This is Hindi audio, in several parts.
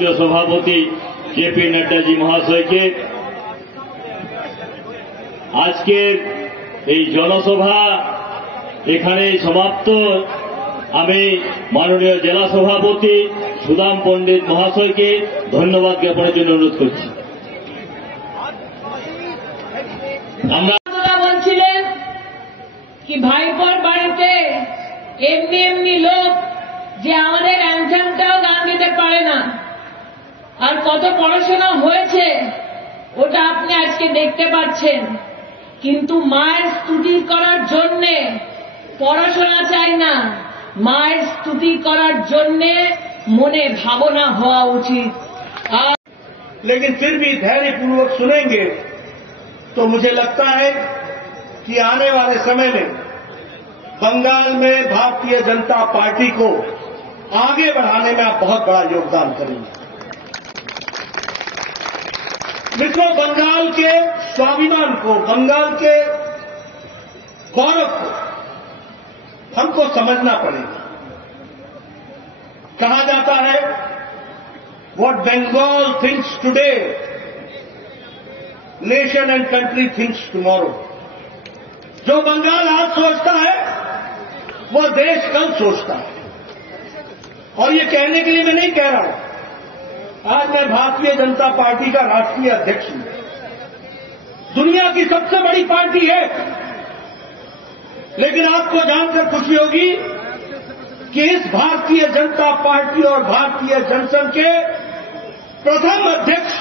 राष्ट्रीय सभापति जेपी नड्डा जी महाशय के आज के जनसभा एखाने समाप्त। आमी माननीय जिला सभापति सुदाम पंडित महाशय के धन्यवाद ज्ञापনের জন্য অনুরোধ করছি। আমরা বলছিলেন কি ভাইপোর বাড়িতে এমনি এমনি লোক যে আমাদের অ্যানথেমটাও গান দিতে পারে না, আর কত পড়াশোনা হয়েছে ওটা আপনি আজকে দেখতে পাচ্ছেন। কিন্তু মায়ের স্তুতি করার জন্য পড়াশোনা চাই না, मायर स्तुति करार जन्ने मने भावना हुआ उचित। लेकिन फिर भी धैर्यपूर्वक सुनेंगे तो मुझे लगता है कि आने वाले समय में बंगाल में भारतीय जनता पार्टी को आगे बढ़ाने में आप बहुत बड़ा योगदान करेंगे। मित्रों, बंगाल के स्वाभिमान को, बंगाल के गौरव को हमको समझना पड़ेगा। कहा जाता है what Bengal thinks today nation and country thinks tomorrow. जो बंगाल आज सोचता है वो देश कल सोचता है। और ये कहने के लिए मैं नहीं कह रहा हूं, आज मैं भारतीय जनता पार्टी का राष्ट्रीय अध्यक्ष हूं। दुनिया की सबसे बड़ी पार्टी है, लेकिन आपको जानकर खुशी होगी कि इस भारतीय जनता पार्टी और भारतीय जनसंघ के प्रथम अध्यक्ष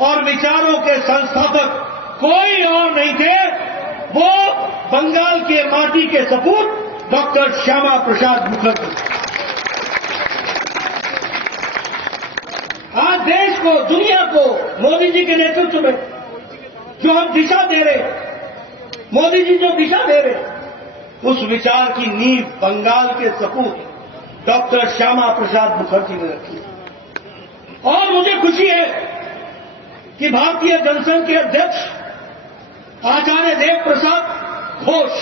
और विचारों के संस्थापक कोई और नहीं थे, वो बंगाल के माटी के सपूत डॉक्टर श्यामा प्रसाद मुखर्जी। आज देश को, दुनिया को मोदी जी के नेतृत्व में जो हम दिशा दे रहे, मोदी जी जो दिशा दे रहे, उस विचार की नींव बंगाल के सपूत डॉक्टर श्यामा प्रसाद मुखर्जी ने रखी। और मुझे खुशी है कि भारतीय जनसंघ के अध्यक्ष आचार्य देव प्रसाद घोष,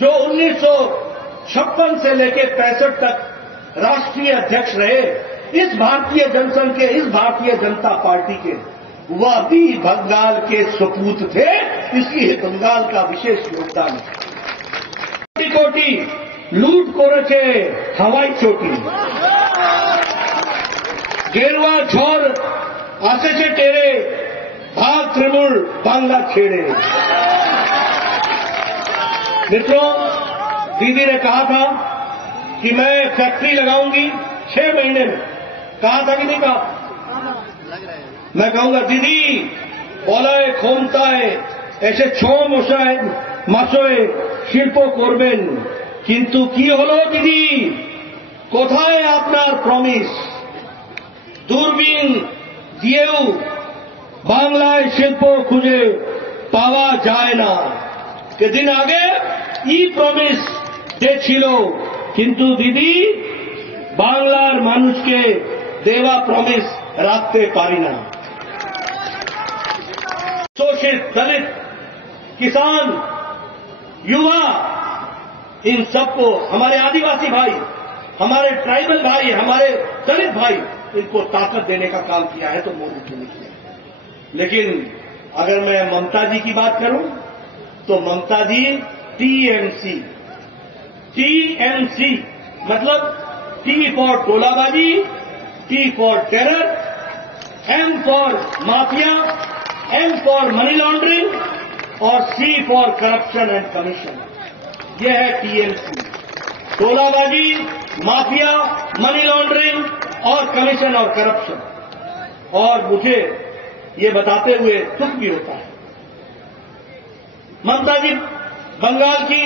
जो 1956 से लेकर 65 तक राष्ट्रीय अध्यक्ष रहे, इस भारतीय जनसंघ के, इस भारतीय जनता पार्टी के, वह भी बंगाल के सपूत थे। इसलिए बंगाल का विशेष योगदान है। कोटी लूट करेছে हवाई चोटी, गेरुआ झड़ आसेছে टेरे, भाग तृणमूल बांग्ला छेड़े। मित्रों, दीदी ने कहा था कि मैं फैक्ट्री लगाऊंगी 6 महीने में। कहा था कि नहीं कहा? मैं कहूंगा दीदी বলায় ক্ষমতায় এসে 6 মাসে শিল্প করবেন, কিন্তু কি হলো দিদি? কোথায় আপনার প্রমিস? দূরবীন দিয়েও বাংলায় শিল্প খুঁজে পাওয়া যায় না। কদিন আগে ই প্রমিস দিয়েছিল, কিন্তু দিদি বাংলার মানুষকে দেওয়া প্রমিস রাখতে পারি না। शोषित, दलित, किसान, युवा, इन सबको, हमारे आदिवासी भाई, हमारे ट्राइबल भाई, हमारे दलित भाई, इनको ताकत देने का काम किया है तो मोदी जी ने किया। लेकिन अगर मैं ममता जी की बात करूं तो ममता जी टीएमसी मतलब टी फॉर टोलाबाजी, T for terror, M for mafia, M for money laundering और C for corruption and commission. यह है टीएमसी। टोलाबाजी, माफिया, मनी लॉन्ड्रिंग और कमीशन और करप्शन। और मुझे ये बताते हुए दुख भी होता है, ममता जी बंगाल की,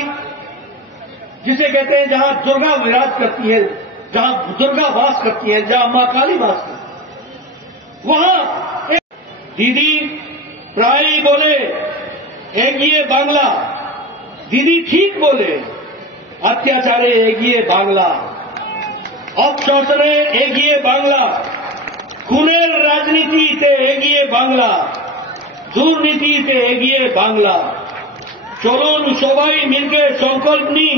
जिसे कहते हैं जहां दुर्गा विराज करती है, जहां दुर्गा वास करती है, जहां मां काली वास करती है, वहां दीदी प्राय बोले एगिए बांग्ला, दीदी ठीक बोले, अत्याचारे एगिए बांग्ला, অপশাসনে এগিয়ে বাংলা, খুনের রাজনীতিতে এগিয়ে বাংলা, দুর্নীতিতে এগিয়ে বাংলা। চলুন সবাই মিলকে সংকল্প নিই,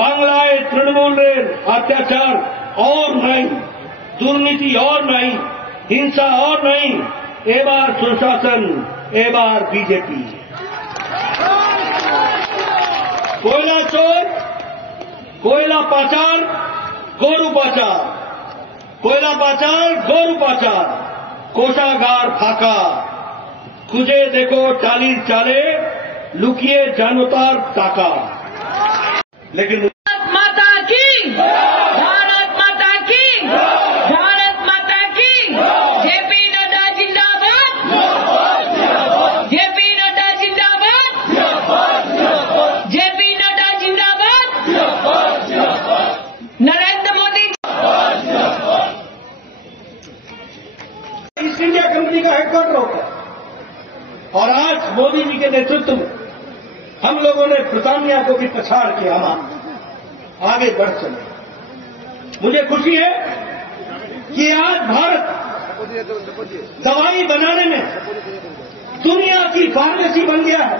বাংলায় তৃণমূলের অত্যাচার और नहीं, दुर्नीति और नहीं, हिंसा और नहीं, ए बार सुशासन, ए बार बीजेपी। कोयला चोर, कोयला पाचार, गोरू पाचार, कोयला पाचार, गोरू पाचार, कोषागार फाका, खुजे देखो चालीस चाले, लुकिए जानोतार टाका। लेकिन भारत माता की, भारत माता की, भारत माता की, जेपी नड्डा जिंदाबाद, जेपी नड्डा जिंदाबाद, जेपी नड्डा जिंदाबाद, Narendra Modi. East India company का हेडक्वार्टर होता है और आज मोदी जी के नेतृत्व में हम लोगों ने ब्रिटानिया को भी पछाड़ के हम आगे बढ़ चले। मुझे खुशी है कि आज भारत दवाई बनाने में दुनिया की फार्मेसी बन गया है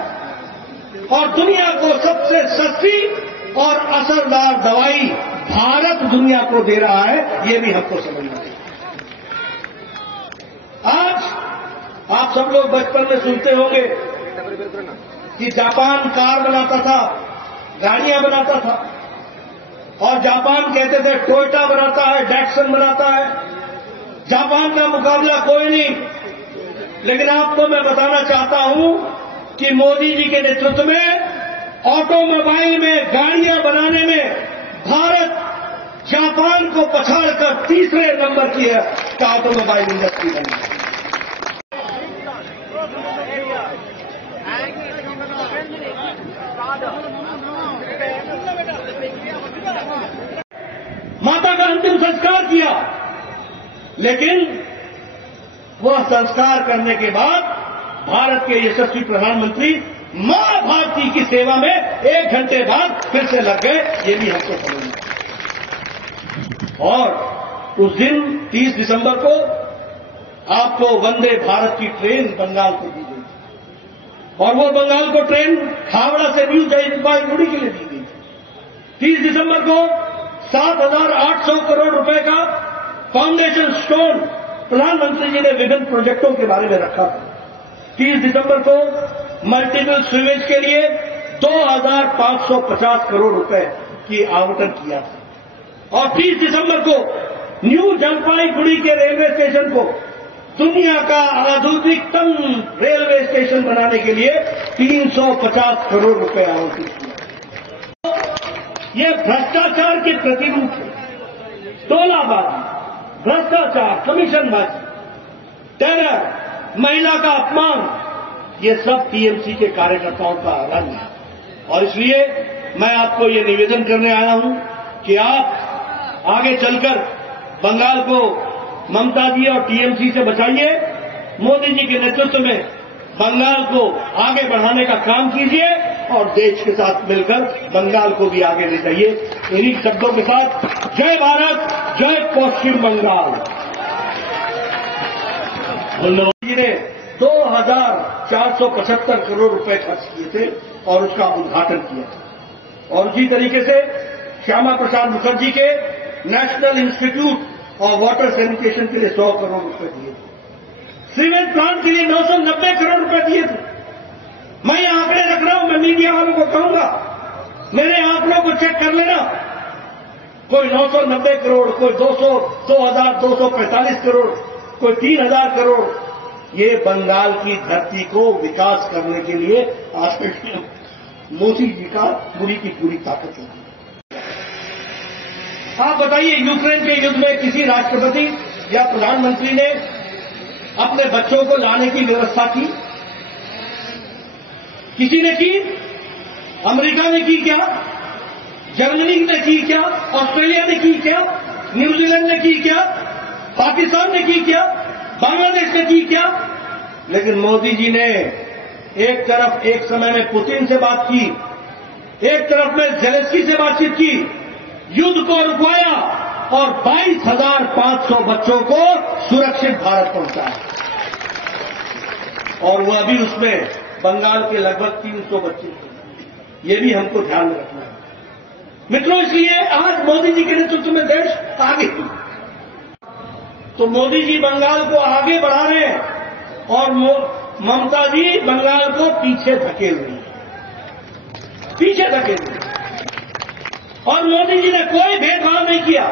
और दुनिया को सबसे सस्ती और असरदार दवाई भारत दुनिया को दे रहा है, ये भी हमको समझना चाहिए। आज आप सब लोग बचपन में सुनते होंगे कि जापान कार बनाता था, गाड़ियां बनाता था और जापान कहते थे टोयोटा बनाता है, डैटसन बनाता है, जापान का मुकाबला कोई नहीं। लेकिन आपको मैं बताना चाहता हूं कि मोदी जी के नेतृत्व में ऑटोमोबाइल में गाड़ियां बनाने में भारत जापान को पछाड़कर तीसरे नंबर की ऑटोमोबाइल इंडस्ट्री बनी। माता का अंतिम संस्कार किया, लेकिन वह संस्कार करने के बाद भारत के यशस्वी प्रधानमंत्री मां भारती की सेवा में 1 घंटे बाद फिर से लग गए, ये भी हमको समझना। और उस दिन 30 दिसंबर को आपको वंदे भारत की ट्रेन बंगाल को दी गई और वो बंगाल को ट्रेन हावड़ा से न्यू जलपाईगुड़ी के लिए दी गई। 30 दिसंबर को 7,800 करोड़ रुपए का फाउंडेशन स्टोन प्रधानमंत्री जी ने विभिन्न प्रोजेक्टों के बारे में रखा था। 30 दिसंबर को मल्टीपल सीवेज के लिए 2,550 करोड़ रुपए की आवंटन किया था और 30 दिसंबर को न्यू जलपाईगुड़ी के रेलवे स्टेशन को दुनिया का आधुनिकतम रेलवे स्टेशन बनाने के लिए 350 करोड़ रुपए आवंटित किया। ये भ्रष्टाचार के प्रतिरूप है। टोलाबाजी, भ्रष्टाचार, कमीशनबाजी, टेरर, महिला का अपमान, ये सब टीएमसी के कार्यकर्ताओं का रंग है और इसलिए मैं आपको ये निवेदन करने आया हूं कि आप आगे चलकर बंगाल को ममता जी और टीएमसी से बचाइए। मोदी जी के नेतृत्व में बंगाल को आगे बढ़ाने का काम कीजिए और देश के साथ मिलकर बंगाल को भी आगे ले जाइए। इन्हीं शब्दों के साथ जय भारत, जय पश्चिम बंगाल। मोदी जी ने 2,475 करोड़ रुपए खर्च किए थे और उसका उद्घाटन किया था और उसी तरीके से श्यामा प्रसाद मुखर्जी के नेशनल इंस्टीट्यूट और वाटर सैनिटेशन के लिए 100 करोड़ रुपए दिए थे। सीवेज प्लांट के लिए 990 करोड़ रुपए दिए थे। मैं ये आंकड़े रख रहा हूं, मैं मीडिया वालों को कहूंगा मेरे आंकड़ों को चेक कर लेना। कोई 990 करोड़, कोई 2,245 करोड़, कोई 3,000 करोड़। ये बंगाल की धरती को विकास करने के लिए आज मोदी जी का पूरी की पूरी ताकत है। आप बताइए, यूक्रेन के युद्ध में किसी राष्ट्रपति या प्रधानमंत्री ने अपने बच्चों को लाने की व्यवस्था की? किसी ने की? अमेरिका ने की क्या? जर्मनी ने की क्या? ऑस्ट्रेलिया ने की क्या? न्यूजीलैंड ने की क्या? पाकिस्तान ने की क्या? बांग्लादेश ने की क्या? लेकिन मोदी जी ने एक तरफ एक समय में पुतिन से बात की, एक तरफ में जेलेंस्की से बातचीत की, युद्ध को रुकवाया और 22,500 बच्चों को सुरक्षित भारत पहुंचाया और वो अभी उसमें बंगाल के लगभग 300 बच्चे थे। ये भी हमको ध्यान में रखना है मित्रों। इसलिए आज मोदी जी के नेतृत्व में देश आगे तो मोदी जी बंगाल को आगे बढ़ा रहे हैं और ममता जी बंगाल को पीछे धकेल रही है, पीछे धकेल रही है। और मोदी जी ने कोई भेदभाव नहीं किया।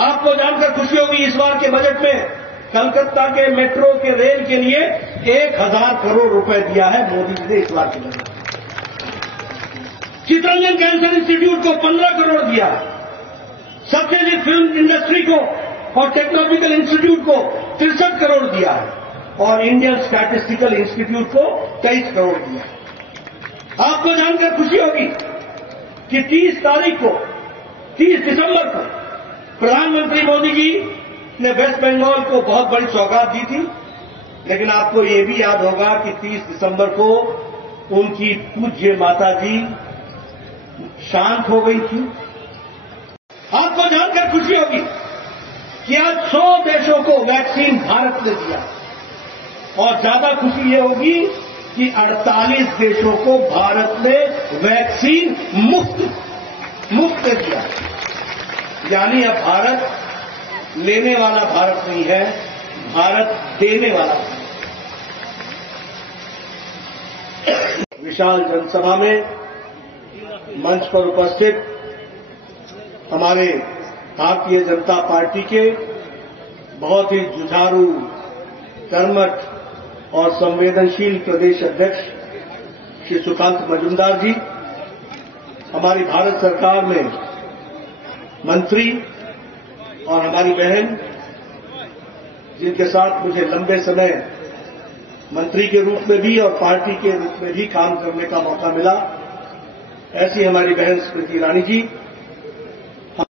आपको जानकर खुशी होगी, इस बार के बजट में कलकत्ता के मेट्रो के रेल के लिए 1000 करोड़ रुपए दिया है मोदी जी ने इस बार के बजट में। चित्ररंजन कैंसर इंस्टीट्यूट को 15 करोड़ दिया, सत्यजीत फिल्म इंडस्ट्री को और टेक्नोलॉजिकल इंस्टीट्यूट को 63 करोड़ दिया है और इंडियन स्टैटिस्टिकल इंस्टीट्यूट को 23 करोड़ दिया। आपको जानकर खुशी होगी कि 30 दिसंबर को प्रधानमंत्री मोदी जी ने वेस्ट बंगाल को बहुत बड़ी सौगात दी थी, लेकिन आपको ये भी याद होगा कि 30 दिसंबर को उनकी पूज्य माता जी शांत हो गई थी। आपको जानकर खुशी होगी कि आज 100 देशों को वैक्सीन भारत ने दिया और ज्यादा खुशी ये होगी कि 48 देशों को भारत ने वैक्सीन मुफ्त दिया। यानी अब भारत लेने वाला भारत नहीं है, भारत देने वाला। विशाल जनसभा में मंच पर उपस्थित हमारे भारतीय जनता पार्टी के बहुत ही जुझारू, कर्मठ और संवेदनशील प्रदेश अध्यक्ष श्री सुकांत मजूमदार जी, हमारी भारत सरकार में मंत्री और हमारी बहन जिनके साथ मुझे लंबे समय मंत्री के रूप में भी और पार्टी के रूप में भी काम करने का मौका मिला, ऐसी हमारी बहन स्मृति ईरानी जी,